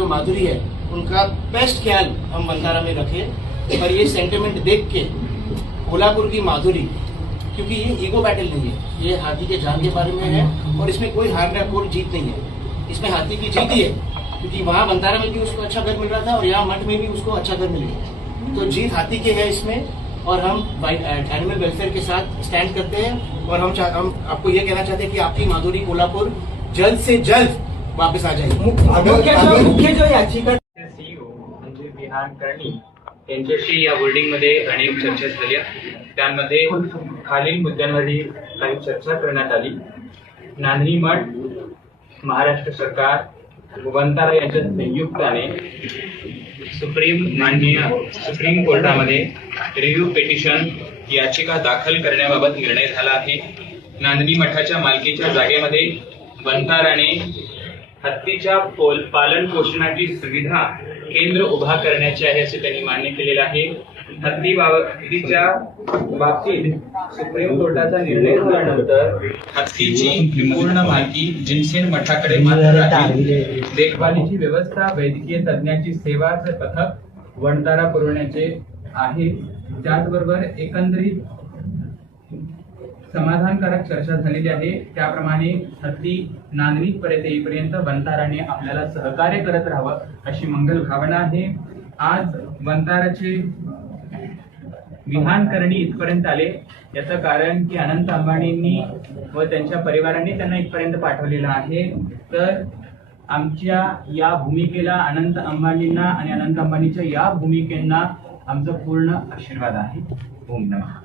जो माधुरी है उनका बेस्ट ख्याल हम बंतारा में रखें। और ये सेंटिमेंट देख के कोल्हापुर की माधुरी, क्योंकि ये ईगो बैटल नहीं है, ये हाथी के जान के बारे में है और इसमें कोई हार या कोई जीत नहीं है, इसमें हाथी की जीत ही है। क्योंकि वहाँ बंतारा में भी उसको अच्छा घर मिल रहा था और यहाँ मठ में भी उसको अच्छा घर मिल गया, तो जीत हाथी के है इसमें। और हम एनिमल वेलफेयर के साथ स्टैंड करते हैं और हम आपको ये कहना चाहते हैं कि आपकी माधुरी कोल्हापुर जल्द से जल्द वापस आ जाएगी। मुख्य जो याचिका सीईओ म्हणजे विहान करणी यांच्याशी या बोर्डिंगमध्ये अनेक चर्चा झाल्या। त्यामध्ये खालील मुद्द्यांवरील काही चर्चा करण्यात आली। नांदणी मठ, महाराष्ट्र सरकार, बंतारा यांच्या संयुक्ताने सुप्रीम कोर्टामध्ये रिव्ह्यू पिटिशन याचिका दाखल करण्याबाबत निर्णय झाला आहे। नांदणी मठाच्या मालकीच्या जागेमध्ये बंताराने हत्तीच्या पालन पोषणाची सुविधा केंद्र उभा करण्याचे आहे असे त्यांनी मान्य केलेले आहे। हत्तीच्या बाबतीत सुप्रीम कोर्टाचा निर्णय झाल्यानंतर हत्तीची पूर्ण मालकी जिनसेन मठाकडे मात्र राहील। देखभालीची व्यवस्था वैद्यकीय तज्ञाची सेवाचे पथक वंतारा पुरवण्याचे आहे। त्याचबरोबर एकंदरीत समाधानकारक चर्चा झालेली आहे। त्याप्रमाणे हत्ती नांदणी पर्यंत येईपर्यंत बंताराने आपल्याला सहकार्य करत राहावं अशी मंगल भावना आहे। आज बंताराचे विहान करणी इथपर्यंत आले, याचं कारण की अनंत अंबानींनी व त्यांच्या परिवारांनी त्यांना इथपर्यंत पाठवलेलं आहे। तर आमच्या या भूमिकेला अनंत अंबानींना आणि अनंत अंबानीच्या या भूमिकेंना आमचा पूर्ण आशीर्वाद आहे। ओम नमः।